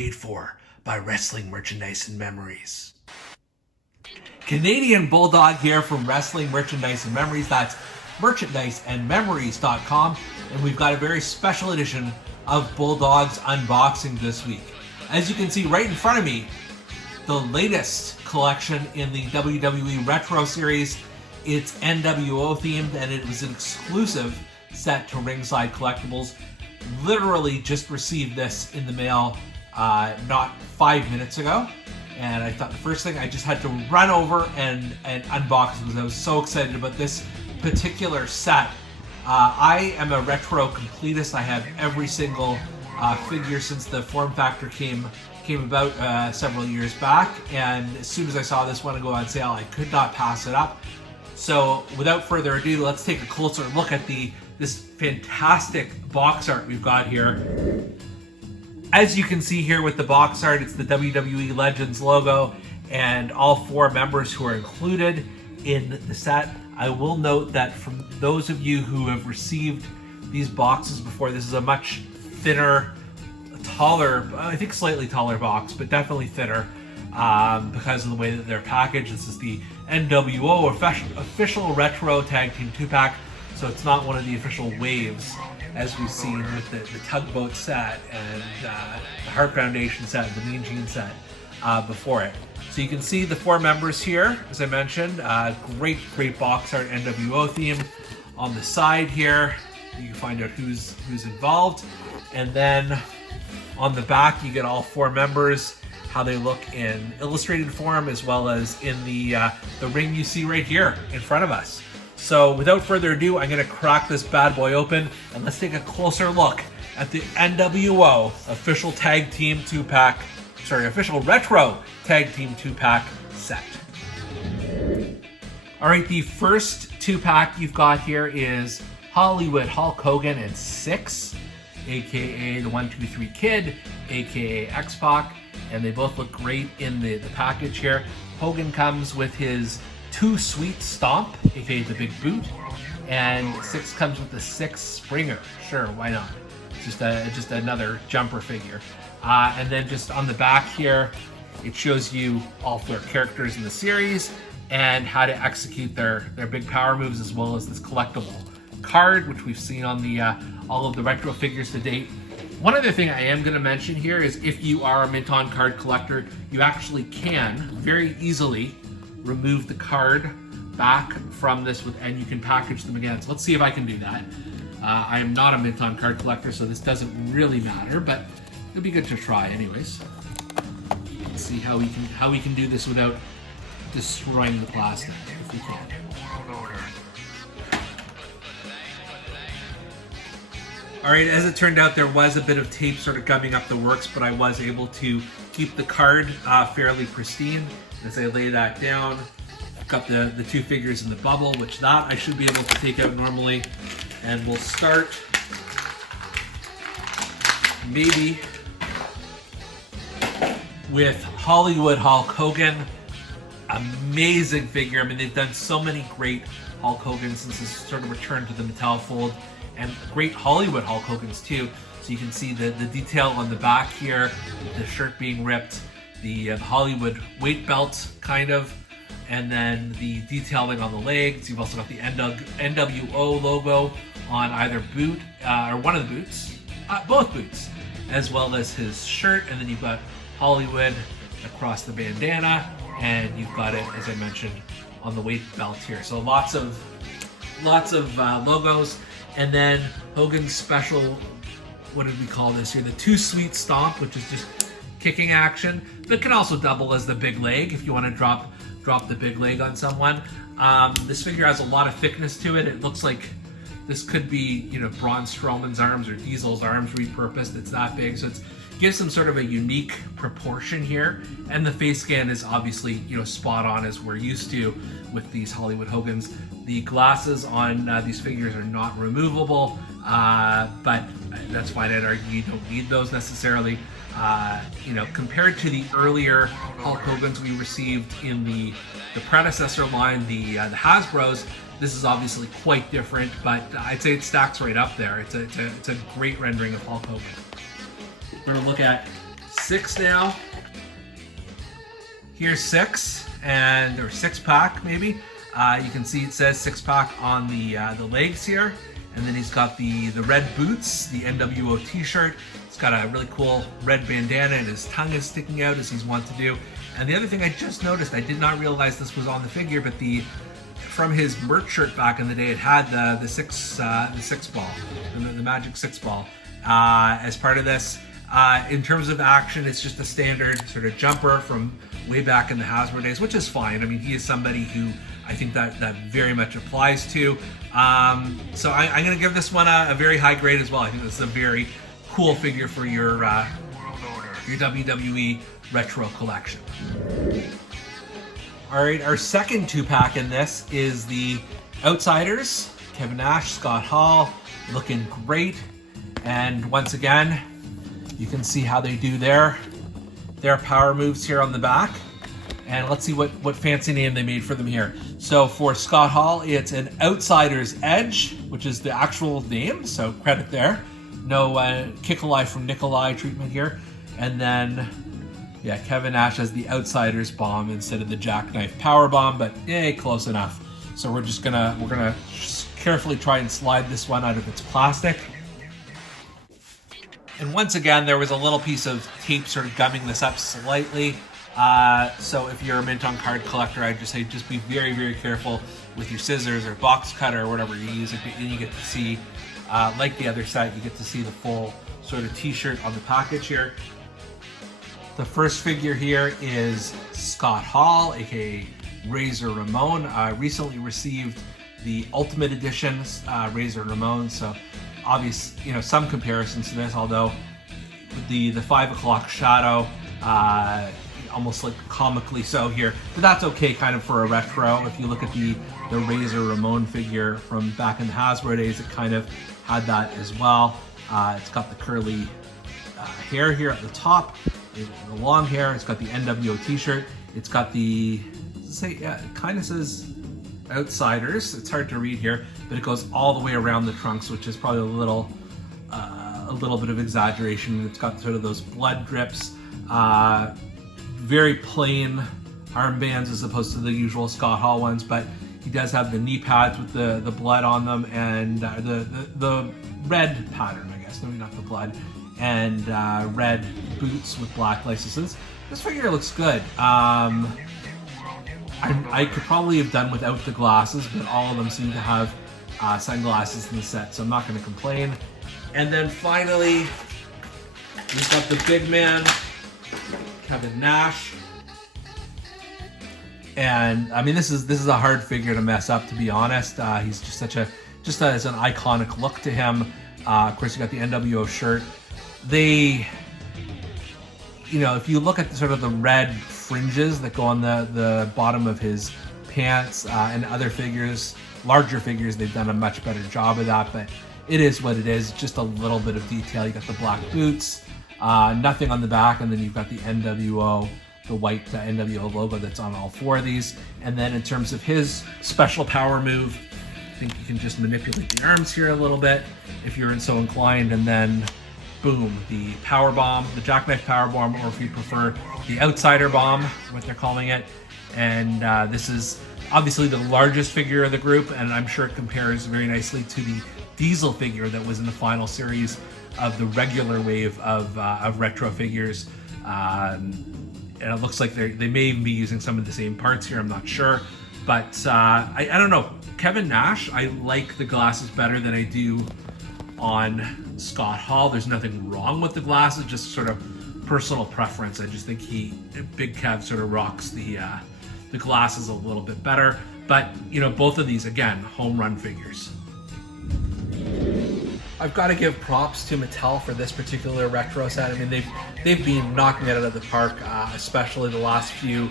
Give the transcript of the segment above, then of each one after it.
paid for by wrestling merchandise and memories. Canadian Bulldog here from Wrestling Merchandise and Memories. That's merchandiseandmemories.com. And we've got a very special edition of Bulldog's unboxing this week. As you can see right in front of me, the latest collection in the WWE Retro Series. It's NWO themed, and it was an exclusive set to Ringside Collectibles. Literally just received this in the mail not 5 minutes ago. And I thought the first thing I just had to run over and unbox it because I was so excited about this particular set. I am a retro completist. I have every single figure since the form factor came about several years back, and as soon as I saw this one go on sale, I could not pass it up. So without further ado, let's take a closer look at this fantastic box art we've got here. As you can see here with the box art, it's the WWE Legends logo and all 4 members who are included in the set. I will note that from those of you who have received these boxes before, this is a much thinner, taller, I think slightly taller box, but definitely thinner because of the way that they're packaged. This is the NWO official retro tag team 2-pack, so it's not one of the official waves as we've seen with the Tugboat set and the Heart Foundation set, the Mean Gene set before it. So you can see the 4 members here, as I mentioned. Great box art, NWO theme. On the side here, you can find out who's involved. And then on the back, you get all 4 members, how they look in illustrated form, as well as in the ring you see right here in front of us. So without further ado, I'm going to crack this bad boy open, and let's take a closer look at the NWO official tag team 2-pack, official retro tag team 2-pack set. All right, the first 2-pack you've got here is Hollywood Hulk Hogan and Syxx, aka the 1-2-3 Kid, aka X-Pac, and they both look great in the package here. Hogan comes with his Too Sweet Stomp, aka the Big Boot, and Syxx comes with the Syxx Springer. Sure, why not? Just another jumper figure. And then just on the back here, it shows you all 4 characters in the series and how to execute their big power moves, as well as this collectible card, which we've seen on the all of the retro figures to date. One other thing I am going to mention here is if you are a Mint-On card collector, you actually can very easily remove the card back from this and you can package them again. So let's see if I can do that. I am not a Mint-On card collector, so this doesn't really matter, but it'd be good to try anyways. Let's see how we can do this without destroying the plastic, if we can. All right, as it turned out, there was a bit of tape sort of gumming up the works, but I was able to keep the card fairly pristine. As I lay that down, I've got the 2 figures in the bubble, which I should be able to take out normally. And we'll start maybe with Hollywood Hulk Hogan. Amazing figure. I mean, they've done so many great Hulk Hogans since this sort of returned to the Mattel fold, and great Hollywood Hulk Hogans too. So you can see the detail on the back here, the shirt being ripped, the Hollywood weight belt kind of, and then the detailing on the legs. You've also got the NWO logo on either boot or one of the boots, both boots, as well as his shirt. And then you've got Hollywood across the bandana, and you've got it, as I mentioned, on the weight belt here. So lots of logos. And then Hogan's special, what did we call this here? The Too Sweet Stomp, which is just kicking action, but can also double as the big leg if you want to drop the big leg on someone. This figure has a lot of thickness to it. It looks like this could be, Braun Strowman's arms or Diesel's arms repurposed. It's that big, so it gives them sort of a unique proportion here. And the face scan is obviously, spot on as we're used to with these Hollywood Hogans. The glasses on these figures are not removable, but that's fine. I'd argue you don't need those necessarily. Compared to the earlier Hulk Hogans we received in the predecessor line, the Hasbros, this is obviously quite different, but I'd say it stacks right up there. It's a great rendering of Hulk Hogan. We're going to look at 6 now. Here's 6, or 6-pack maybe. You can see it says 6-pack on the legs here. And then he's got the red boots, the NWO t-shirt. He's got a really cool red bandana and his tongue is sticking out as he's wont to do. And the other thing I just noticed, I did not realize this was on the figure, but from his merch shirt back in the day, it had the six ball, the magic 6 ball. As part of this, in terms of action, it's just a standard sort of jumper from way back in the Hasbro days, which is fine. I mean, he is somebody who I think that very much applies to. So I'm going to give this one a very high grade as well. I think this is a very cool figure for your WWE retro collection. All right, our second 2-pack in this is the Outsiders. Kevin Nash, Scott Hall, looking great. And once again, you can see how they do their power moves here on the back. And let's see what fancy name they made for them here. So for Scott Hall, it's an Outsider's Edge, which is the actual name, so credit there. No Kikalai from Nikolai treatment here. And then, yeah, Kevin Nash has the Outsider's Bomb instead of the Jackknife Power Bomb, but yay, close enough. So we're gonna carefully try and slide this one out of its plastic. And once again, there was a little piece of tape sort of gumming this up slightly. So if you're a mint on card collector, I'd just say just be very, very careful with your scissors or box cutter or whatever you use. And you get to see, like the other side, you get to see the full sort of t-shirt on the package here. The first figure here is Scott Hall, aka Razor Ramon. Recently received the Ultimate Edition Razor Ramon, so obvious, some comparisons to this, although the 5 o'clock shadow, almost like comically so here, but that's okay kind of for a retro. If you look at the Razor Ramon figure from back in the Hasbro days, it kind of had that as well. It's got the curly hair here at the top, the long hair. It's got the NWO t-shirt. It's got it kind of says Outsiders. It's hard to read here, but it goes all the way around the trunks, which is probably a little bit of exaggeration. It's got sort of those blood drips. Very plain armbands as opposed to the usual Scott Hall ones, but he does have the knee pads with the blood on them and the red pattern, I guess, maybe not the blood, and red boots with black laces. This figure looks good. I could probably have done without the glasses, but all of them seem to have sunglasses in the set, so I'm not going to complain. And then finally, we've got the big man, Kevin Nash. And I mean, this is a hard figure to mess up, to be honest. He's just has an iconic look to him. Of course, you got the NWO shirt. If you look at sort of the red fringes that go on the bottom of his pants and other figures, larger figures, they've done a much better job of that, but it is what it is. Just a little bit of detail. You got the black boots, nothing on the back, and then you've got the NWO, the white NWO logo that's on all 4 of these. And then in terms of his special power move, I think you can just manipulate the arms here a little bit if you're so inclined, and then boom, the power bomb, the Jackknife Power Bomb, or if you prefer, the Outsider Bomb, what they're calling it. And this is obviously the largest figure of the group, and I'm sure it compares very nicely to the Diesel figure that was in the final series of the regular wave of retro figures. And it looks like they may even be using some of the same parts here, I'm not sure. But I don't know, Kevin Nash, I like the glasses better than I do on Scott Hall. There's nothing wrong with the glasses, just sort of personal preference. I just think Big Kev sort of rocks the glasses a little bit better. But both of these, again, home run figures. I've got to give props to Mattel for this particular retro set. I mean, they've been knocking it out of the park, especially the last few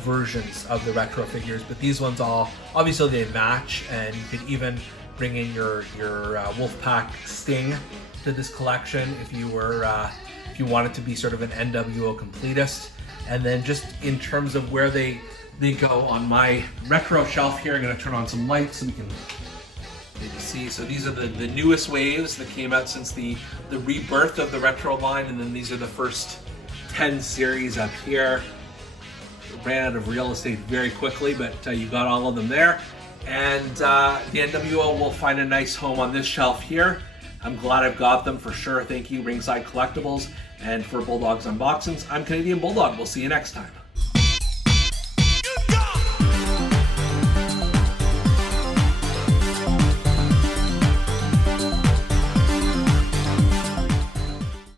versions of the retro figures. But these ones all, obviously they match, and you could even bring in your Wolfpack Sting to this collection if you wanted to be sort of an NWO completist. And then just in terms of where they go on my retro shelf here, I'm going to turn on some lights so we can maybe see. So these are the newest waves that came out since the rebirth of the retro line, and then these are the first 10 series up here. Ran out of real estate very quickly, but you got all of them there. And the NWO will find a nice home on this shelf here. I'm glad I've got them for sure. Thank you, Ringside Collectibles. And for Bulldog's Unboxings, I'm Canadian Bulldog. We'll see you next time.